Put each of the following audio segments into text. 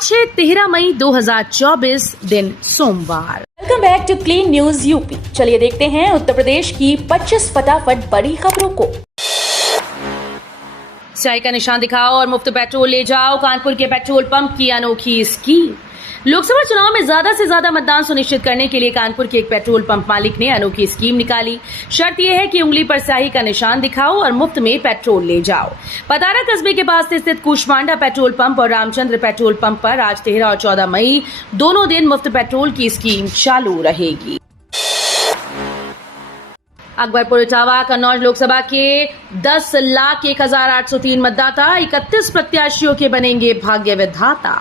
आज है 13 मई 2024 दिन सोमवार। Welcome back to Clean News UP. चलिए देखते हैं उत्तर प्रदेश की 25 फटाफट बड़ी खबरों को। स्याही का निशान दिखाओ और मुफ्त पेट्रोल ले जाओ, कानपुर के पेट्रोल पंप की अनोखी स्कीम। लोकसभा चुनाव में ज्यादा से ज्यादा मतदान सुनिश्चित करने के लिए कानपुर के एक पेट्रोल पंप मालिक ने अनोखी स्कीम निकाली। शर्त यह है कि उंगली पर स्याही का निशान दिखाओ और मुफ्त में पेट्रोल ले जाओ। पतारा कस्बे के पास स्थित कुशमांडा पेट्रोल पंप और रामचंद्र पेट्रोल पंप पर आज 13 और 14 मई दोनों दिन मुफ्त पेट्रोल की स्कीम चालू रहेगी। अकबरपुर इटावा कन्नौज लोकसभा के 10,01,803 मतदाता 31 प्रत्याशियों के बनेंगे भाग्य विधाता।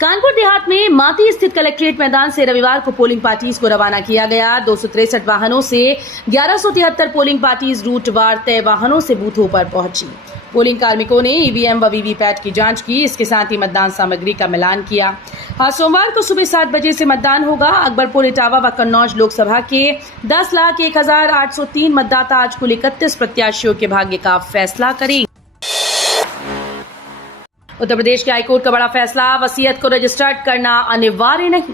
कानपुर देहात में माती स्थित कलेक्ट्रेट मैदान से रविवार को पोलिंग पार्टीज को रवाना किया गया। 263 वाहनों से 1173 पोलिंग पार्टीज रूटवार तय वाहनों से बूथों पर पहुंची। पोलिंग कार्मिकों ने ईवीएम व वीवीपैट की जांच की। इसके साथ ही मतदान सामग्री का मिलान किया। आज सोमवार को सुबह 7 बजे से मतदान होगा। अकबरपुर इटावा व कन्नौज लोकसभा के 10,01,803 मतदाता आज कुल 31 प्रत्याशियों के भाग्य का फैसला करेंगे। उत्तर प्रदेश के हाईकोर्ट का बड़ा फैसला, वसीयत को रजिस्टर्ड करना अनिवार्य नहीं।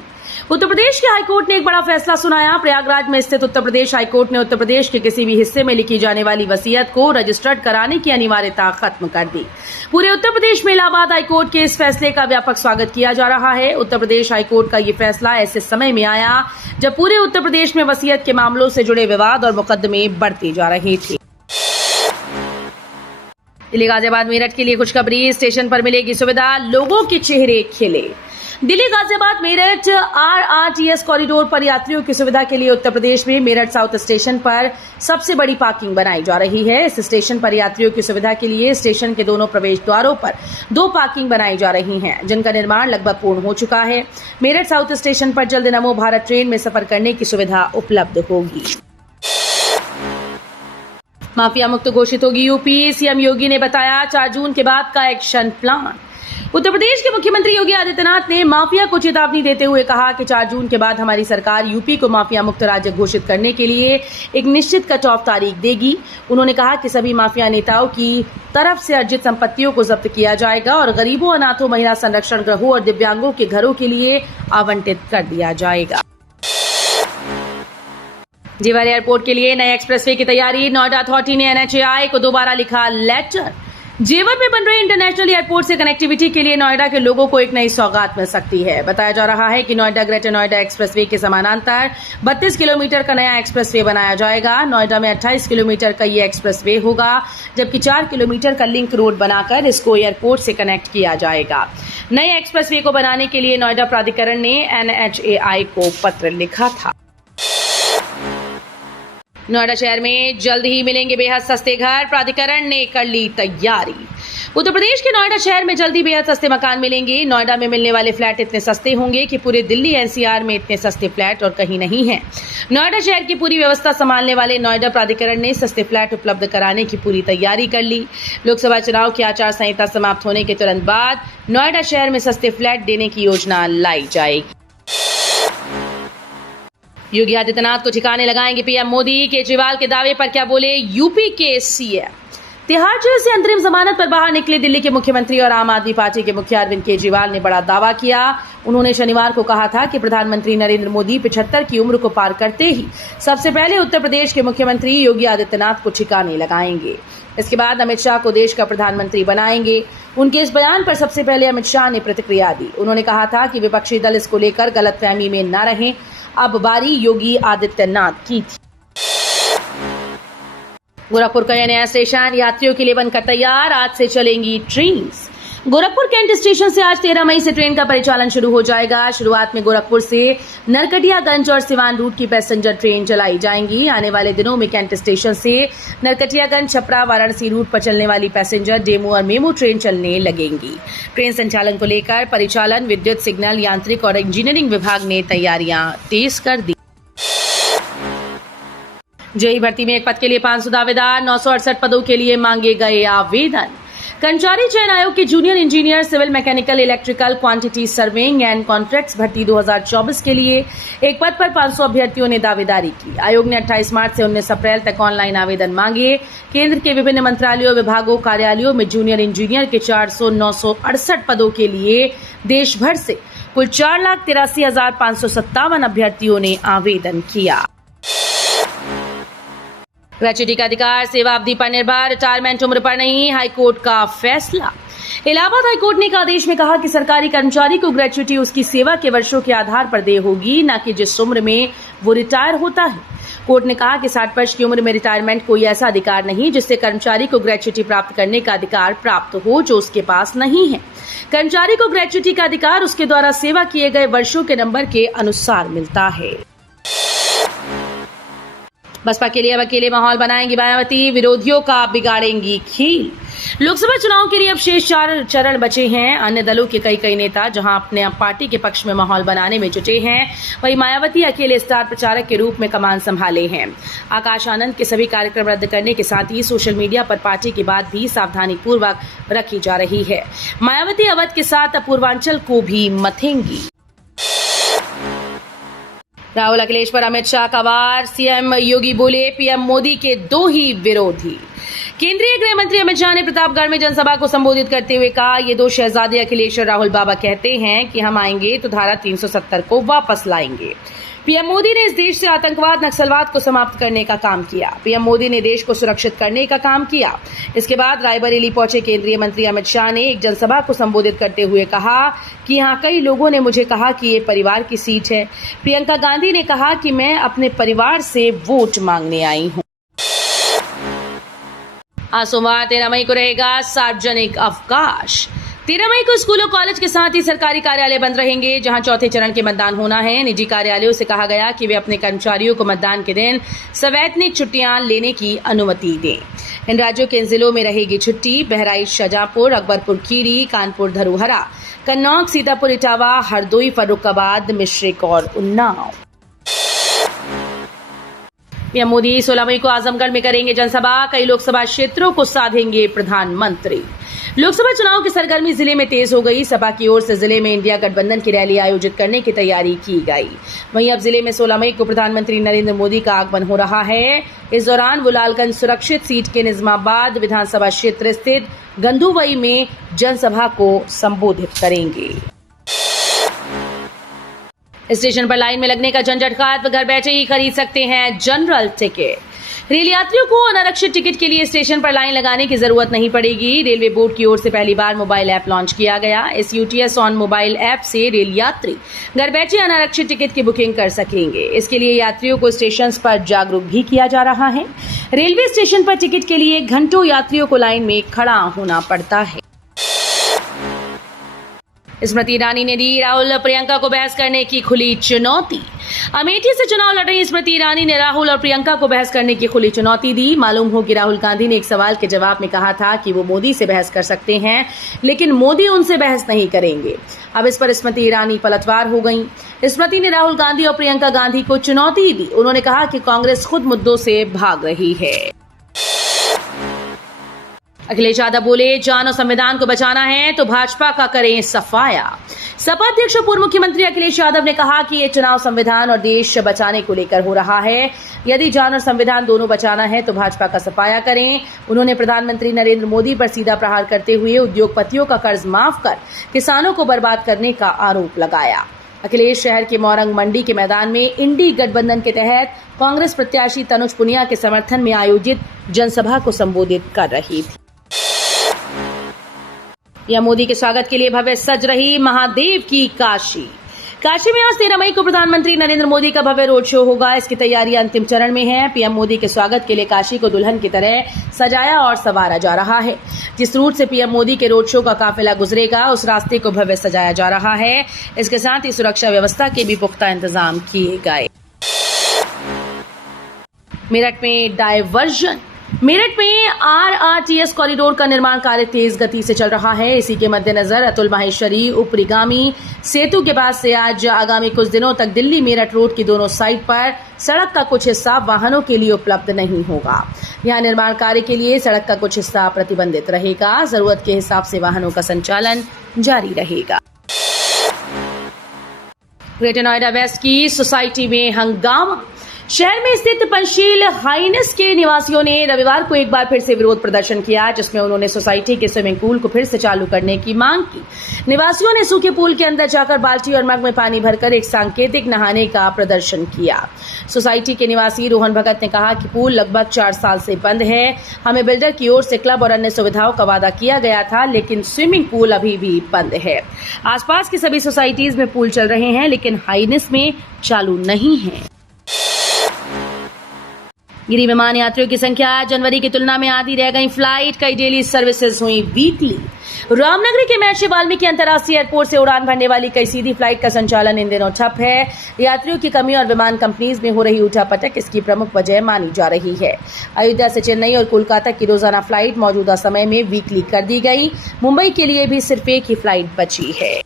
उत्तर प्रदेश के हाईकोर्ट ने एक बड़ा फैसला सुनाया। प्रयागराज में स्थित उत्तर प्रदेश हाईकोर्ट ने उत्तर प्रदेश के किसी भी हिस्से में लिखी जाने वाली वसीयत को रजिस्टर्ड कराने की अनिवार्यता खत्म कर दी। पूरे उत्तर प्रदेश में इलाहाबाद हाईकोर्ट के इस फैसले का व्यापक स्वागत किया जा रहा है। उत्तर प्रदेश हाईकोर्ट का ये फैसला ऐसे समय में आया जब पूरे उत्तर प्रदेश में वसीयत के मामलों से जुड़े विवाद और मुकदमे बढ़ते जा रहे थे। दिल्ली गाजियाबाद मेरठ के लिए खुशखबरी, स्टेशन पर मिलेगी सुविधा, लोगों के चेहरे खिले। दिल्ली गाजियाबाद मेरठ आरआरटीएस कॉरिडोर पर यात्रियों की सुविधा के लिए उत्तर प्रदेश में मेरठ साउथ स्टेशन पर सबसे बड़ी पार्किंग बनाई जा रही है। इस स्टेशन पर यात्रियों की सुविधा के लिए स्टेशन के दोनों प्रवेश द्वारों पर 2 पार्किंग बनाई जा रही हैं, जिनका निर्माण लगभग पूर्ण हो चुका है। मेरठ साउथ स्टेशन पर जल्द नमो भारत ट्रेन में सफर करने की सुविधा उपलब्ध होगी। माफिया मुक्त घोषित होगी यूपी, सीएम योगी ने बताया 4 जून के बाद का एक्शन प्लान। उत्तर प्रदेश के मुख्यमंत्री योगी आदित्यनाथ ने माफिया को चेतावनी देते हुए कहा कि 4 जून के बाद हमारी सरकार यूपी को माफिया मुक्त राज्य घोषित करने के लिए एक निश्चित कट ऑफ तारीख देगी। उन्होंने कहा कि सभी माफिया नेताओं की तरफ से अर्जित संपत्तियों को जब्त किया जाएगा और गरीबों, अनाथों, महिला संरक्षण गृहों और दिव्यांगों के घरों के लिए आवंटित कर दिया जाएगा। जेवर एयरपोर्ट के लिए नए एक्सप्रेसवे की तैयारी, नोएडा अथॉरिटी ने एनएचएआई को दोबारा लिखा लेटर। जेवर में बन रहे इंटरनेशनल एयरपोर्ट से कनेक्टिविटी के लिए नोएडा के लोगों को एक नई सौगात मिल सकती है। बताया जा रहा है कि नोएडा ग्रेटर नोएडा एक्सप्रेसवे के समानांतर 32 किलोमीटर का नया एक्सप्रेसवे बनाया जाएगा। नोएडा में 28 किलोमीटर का ये एक्सप्रेसवे होगा, जबकि 4 किलोमीटर का लिंक रोड बनाकर इसको एयरपोर्ट से कनेक्ट किया जाएगा। नए एक्सप्रेसवे को बनाने के लिए नोएडा प्राधिकरण ने एनएचएआई को पत्र लिखा था। नोएडा शहर में जल्द ही मिलेंगे बेहद सस्ते घर, प्राधिकरण ने कर ली तैयारी। उत्तर प्रदेश के नोएडा शहर में जल्द ही बेहद सस्ते मकान मिलेंगे। नोएडा में मिलने वाले फ्लैट इतने सस्ते होंगे कि पूरे दिल्ली एनसीआर में इतने सस्ते फ्लैट और कहीं नहीं हैं। नोएडा शहर की पूरी व्यवस्था संभालने वाले नोएडा प्राधिकरण ने सस्ते फ्लैट उपलब्ध कराने की पूरी तैयारी कर ली। लोकसभा चुनाव की आचार संहिता समाप्त होने के तुरंत बाद नोएडा शहर में सस्ते फ्लैट देने की योजना लाई जाएगी। योगी आदित्यनाथ को ठिकाने लगाएंगे पीएम मोदी, केजरीवाल के दावे पर क्या बोले यूपी के सीएम। तिहाड़ जेल से अंतरिम जमानत पर बाहर निकले दिल्ली के मुख्यमंत्री और आम आदमी पार्टी के मुखिया अरविंद केजरीवाल ने बड़ा दावा किया। उन्होंने शनिवार को कहा था कि प्रधानमंत्री नरेंद्र मोदी 75 की उम्र को पार करते ही सबसे पहले उत्तर प्रदेश के मुख्यमंत्री योगी आदित्यनाथ को ठिकाने लगाएंगे। इसके बाद अमित शाह को देश का प्रधानमंत्री बनाएंगे। उनके इस बयान पर सबसे पहले अमित शाह ने प्रतिक्रिया दी। उन्होंने कहा था कि विपक्षी दल इसको लेकर गलतफहमी में न रहें। अब बारी योगी आदित्यनाथ की थी। गोरखपुर का यह नया स्टेशन यात्रियों के लिए बनकर तैयार, आज से चलेंगी ट्रेन्स। गोरखपुर कैंट स्टेशन से आज 13 मई से ट्रेन का परिचालन शुरू हो जाएगा। शुरुआत में गोरखपुर से नरकटियागंज और सिवान रूट की पैसेंजर ट्रेन चलाई जाएंगी। आने वाले दिनों में कैंट स्टेशन से नरकटियागंज, छपरा, वाराणसी रूट पर चलने वाली पैसेंजर, डेमू और मेमू ट्रेन चलने लगेंगी। ट्रेन संचालन को लेकर परिचालन, विद्युत, सिग्नल, यांत्रिक और इंजीनियरिंग विभाग ने तैयारियां तेज कर दी। जेईई भर्ती में एक पद के लिए 500 दावेदार, 968 पदों के लिए मांगे गए आवेदन। कर्मचारी चयन आयोग के junior engineer civil mechanical electrical quantity surveying and contracts भर्ती 2024 के लिए एक पद पर 500 अभ्यर्थियों ने दावेदारी की। आयोग ने 28 मार्च से 19 अप्रैल तक ऑनलाइन आवेदन मांगे। केंद्र के विभिन्न मंत्रालयों, विभागों, कार्यालयों में जूनियर इंजीनियर के 400,968 पदों के लिए देश भर से कुल 4,83,557 अभ्यर्थियों ने आवेदन किया। ग्रेच्युटी का अधिकार सेवा अवधि पर निर्भर, रिटायरमेंट उम्र पर नहीं, हाईकोर्ट का फैसला। इलाहाबाद हाईकोर्ट ने एक आदेश में कहा कि सरकारी कर्मचारी को ग्रेच्युटी उसकी सेवा के वर्षों के आधार पर देय होगी, न कि जिस उम्र में वो रिटायर होता है। कोर्ट ने कहा कि 60 वर्ष की उम्र में रिटायरमेंट कोई ऐसा अधिकार नहीं जिससे कर्मचारी को ग्रेच्युटी प्राप्त करने का अधिकार प्राप्त हो जो उसके पास नहीं है। कर्मचारी को ग्रेच्युटी का अधिकार उसके द्वारा सेवा किए गए वर्षों के नंबर के अनुसार मिलता है। बसपा के लिए अब अकेले माहौल बनाएंगी मायावती, विरोधियों का बिगाड़ेंगी खेल। लोकसभा चुनाव के लिए अब शेष 4 चरण बचे हैं। अन्य दलों के कई नेता जहां अपने पार्टी के पक्ष में माहौल बनाने में जुटे हैं, वहीं मायावती अकेले स्टार प्रचारक के रूप में कमान संभाले हैं। आकाश आनंद के सभी कार्यक्रम रद्द करने के साथ ही सोशल मीडिया पर पार्टी की बात भी सावधानी पूर्वक रखी जा रही है। मायावती अवध के साथ अब पूर्वांचल को भी मथेंगी। राहुल अखिलेश पर अमित शाह का वार, सीएम योगी बोले पीएम मोदी के 2 ही विरोधी। केंद्रीय गृह मंत्री अमित शाह ने प्रतापगढ़ में जनसभा को संबोधित करते हुए कहा, ये 2 शहजादे अखिलेश और राहुल बाबा कहते हैं कि हम आएंगे तो धारा 370 को वापस लाएंगे। पीएम मोदी ने इस देश से आतंकवाद, नक्सलवाद को समाप्त करने का काम किया। पीएम मोदी ने देश को सुरक्षित करने का काम किया। इसके बाद रायबरेली पहुंचे केंद्रीय मंत्री अमित शाह ने एक जनसभा को संबोधित करते हुए कहा कि यहां कई लोगों ने मुझे कहा कि ये परिवार की सीट है। प्रियंका गांधी ने कहा कि मैं अपने परिवार से वोट मांगने आई हूं। आज सोमवार 13 मई को रहेगा सार्वजनिक अवकाश। 13 मई को स्कूल और कॉलेज के साथ ही सरकारी कार्यालय बंद रहेंगे, जहां चौथे चरण के मतदान होना है। निजी कार्यालयों से कहा गया कि वे अपने कर्मचारियों को मतदान के दिन सवैतनिक छुट्टियां लेने की अनुमति दें। इन राज्यों के इन जिलों में रहेगी छुट्टी: बहराइच, शाजापुर, अकबरपुर खीरी, कानपुर धरोहरा, कन्नौज, सीतापुर, इटावा, हरदोई, फर्रुखाबाद, मिश्रिक और उन्नाव। पीएम मोदी 16 मई को आजमगढ़ में करेंगे जनसभा। कई लोकसभा क्षेत्रों को साधेंगे प्रधानमंत्री। लोकसभा चुनाव की सरगर्मी जिले में तेज हो गई। सपा की ओर से जिले में इंडिया गठबंधन की रैली आयोजित करने की तैयारी की गई। वहीं अब जिले में 16 मई को प्रधानमंत्री नरेंद्र मोदी का आगमन हो रहा है। इस दौरान वो लालगंज सुरक्षित सीट के निजामाबाद विधानसभा क्षेत्र स्थित गंधुवई में जनसभा को संबोधित करेंगे। स्टेशन पर लाइन में लगने का झंझट खत्म, घर बैठे ही खरीद सकते हैं जनरल टिकट। रेल यात्रियों को अनारक्षित टिकट के लिए स्टेशन पर लाइन लगाने की जरूरत नहीं पड़ेगी। रेलवे बोर्ड की ओर से पहली बार मोबाइल ऐप लॉन्च किया गया। इस यूटीएस ऑन मोबाइल ऐप से रेल यात्री घर बैठे अनारक्षित टिकट की बुकिंग कर सकेंगे। इसके लिए यात्रियों को स्टेशन पर जागरूक भी किया जा रहा है। रेलवे स्टेशन पर टिकट के लिए घंटों यात्रियों को लाइन में खड़ा होना पड़ता है। स्मृति ईरानी ने दी राहुल प्रियंका को बहस करने की खुली चुनौती। अमेठी से चुनाव लड़ रही स्मृति ईरानी ने राहुल और प्रियंका को बहस करने की खुली चुनौती दी। मालूम हो कि राहुल गांधी ने एक सवाल के जवाब में कहा था कि वो मोदी से बहस कर सकते हैं, लेकिन मोदी उनसे बहस नहीं करेंगे। अब इस पर स्मृति ईरानी पलटवार हो गई। स्मृति ने राहुल गांधी और प्रियंका गांधी को चुनौती दी। उन्होंने कहा कि कांग्रेस खुद मुद्दों से भाग रही है। अखिलेश यादव बोले, जान और संविधान को बचाना है तो भाजपा का करें सफाया। सपा अध्यक्ष और पूर्व मुख्यमंत्री अखिलेश यादव ने कहा कि ये चुनाव संविधान और देश बचाने को लेकर हो रहा है। यदि जान और संविधान दोनों बचाना है तो भाजपा का सफाया करें। उन्होंने प्रधानमंत्री नरेंद्र मोदी पर सीधा प्रहार करते हुए उद्योगपतियों का कर्ज माफ कर किसानों को बर्बाद करने का आरोप लगाया। अखिलेश शहर के मोरंग मंडी के मैदान में इंडी गठबंधन के तहत कांग्रेस प्रत्याशी तनुज पुनिया के समर्थन में आयोजित जनसभा को संबोधित कर रही थी। पीएम मोदी के स्वागत के लिए भव्य सज रही महादेव की काशी। काशी में आज 13 मई को प्रधानमंत्री नरेंद्र मोदी का भव्य रोड शो होगा। इसकी तैयारियां अंतिम चरण में है। पीएम मोदी के स्वागत के लिए काशी को दुल्हन की तरह सजाया और संवारा जा रहा है। जिस रूट से पीएम मोदी के रोड शो का काफिला गुजरेगा, उस रास्ते को भव्य सजाया जा रहा है। इसके साथ ही सुरक्षा व्यवस्था के भी पुख्ता इंतजाम किए गए। मेरठ में डायवर्जन, मेरठ में RRTS कॉरिडोर का निर्माण कार्य तेज गति से चल रहा है। इसी के मद्देनजर अतुल माहेश्वरी उपरिगामी सेतु के पास से आज आगामी कुछ दिनों तक दिल्ली मेरठ रोड की दोनों साइड पर सड़क का कुछ हिस्सा वाहनों के लिए उपलब्ध नहीं होगा। यहां निर्माण कार्य के लिए सड़क का कुछ हिस्सा प्रतिबंधित रहेगा। जरूरत के हिसाब से वाहनों का संचालन जारी रहेगा। ग्रेटर नोएडा वेस्ट की सोसाइटी में हंगामा। शहर में स्थित पंचशील हाइनेस के निवासियों ने रविवार को एक बार फिर से विरोध प्रदर्शन किया, जिसमें उन्होंने सोसाइटी के स्विमिंग पूल को फिर से चालू करने की मांग की। निवासियों ने सूखे पूल के अंदर जाकर बाल्टी और मग में पानी भरकर एक सांकेतिक नहाने का प्रदर्शन किया। सोसाइटी के निवासी रोहन भगत ने कहा कि पूल लगभग 4 साल से बंद है। हमें बिल्डर की ओर से क्लब और अन्य सुविधाओं का वादा किया गया था, लेकिन स्विमिंग पूल अभी भी बंद है। आसपास की सभी सोसाइटीज में पूल चल रहे हैं, लेकिन हाइनेस में चालू नहीं है। गिरी विमान यात्रियों की संख्या जनवरी की तुलना में आधी रह गई। फ्लाइट कई डेली सर्विसेज हुई वीकली। रामनगरी के महर्षि वाल्मीकि अंतर्राष्ट्रीय एयरपोर्ट से उड़ान भरने वाली कई सीधी फ्लाइट का संचालन इन दिनों ठप है। यात्रियों की कमी और विमान कंपनीज में हो रही उठापटक इसकी प्रमुख वजह मानी जा रही है। अयोध्या से चेन्नई और कोलकाता की रोजाना फ्लाइट मौजूदा समय में वीकली कर दी गई। मुंबई के लिए भी सिर्फ एक ही फ्लाइट बची है।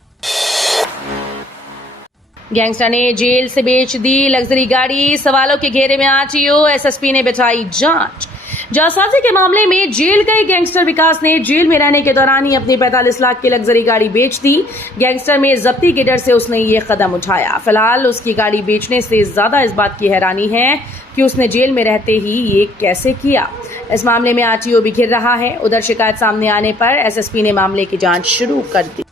गैंगस्टर ने जेल से बेच दी लग्जरी गाड़ी। सवालों के घेरे में आरटीओ एसएसपी ने बिठाई जांच। जालसाजी के मामले में जेल गए गैंगस्टर विकास ने जेल में रहने के दौरान ही अपनी 45 लाख की लग्जरी गाड़ी बेच दी। गैंगस्टर में जब्ती के डर से उसने ये कदम उठाया। फिलहाल उसकी गाड़ी बेचने से ज्यादा इस बात की हैरानी है कि उसने जेल में रहते ही ये कैसे किया। इस मामले में आरटीओ भी घिर रहा है। उधर शिकायत सामने आने पर एसएसपी ने मामले की जांच शुरू कर दी।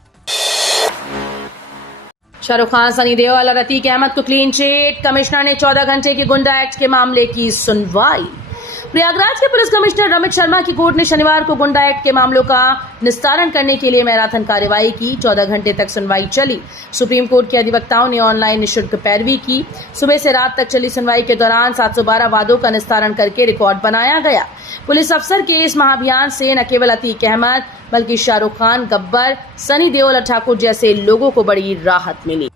शाहरुख खान, सनी देओल और अतीक अहमद को क्लीन चिट। कमिश्नर ने 14 घंटे के गुंडा एक्ट के मामले की सुनवाई। प्रयागराज के पुलिस कमिश्नर रमित शर्मा की कोर्ट ने शनिवार को गुंडा एक्ट के मामलों का निस्तारण करने के लिए मैराथन कार्यवाही की। 14 घंटे तक सुनवाई चली। सुप्रीम कोर्ट के अधिवक्ताओं ने ऑनलाइन निःशुल्क पैरवी की। सुबह से रात तक चली सुनवाई के दौरान 712 वादों का निस्तारण करके रिकॉर्ड बनाया गया। पुलिस अफसर के इस महाअभियान से न केवल अतीक अहमद बल्कि शाहरुख खान, गब्बर, सनी देओल और ठाकुर जैसे लोगों को बड़ी राहत मिली।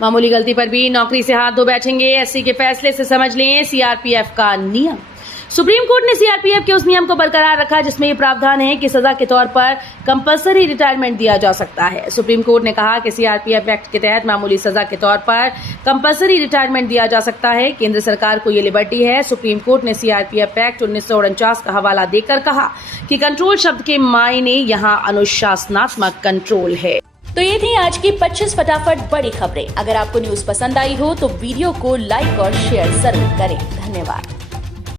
मामूली गलती पर भी नौकरी से हाथ धो बैठेंगे। एससी के फैसले से समझ लें सीआरपीएफ का नियम। सुप्रीम कोर्ट ने सीआरपीएफ के उस नियम को बरकरार रखा जिसमें ये प्रावधान है कि सजा के तौर पर कंपलसरी रिटायरमेंट दिया जा सकता है। सुप्रीम कोर्ट ने कहा कि सीआरपीएफ एक्ट के तहत मामूली सजा के तौर पर कंपलसरी रिटायरमेंट दिया जा सकता है। केंद्र सरकार को ये लिबर्टी है। सुप्रीम कोर्ट ने सीआरपीएफ एक्ट 1949 का हवाला देकर कहा कि कंट्रोल शब्द के मायने यहाँ अनुशासनात्मक कंट्रोल है। तो ये थी आज की 25 फटाफट बड़ी खबरें। अगर आपको न्यूज पसंद आई हो तो वीडियो को लाइक और शेयर जरूर करें। धन्यवाद।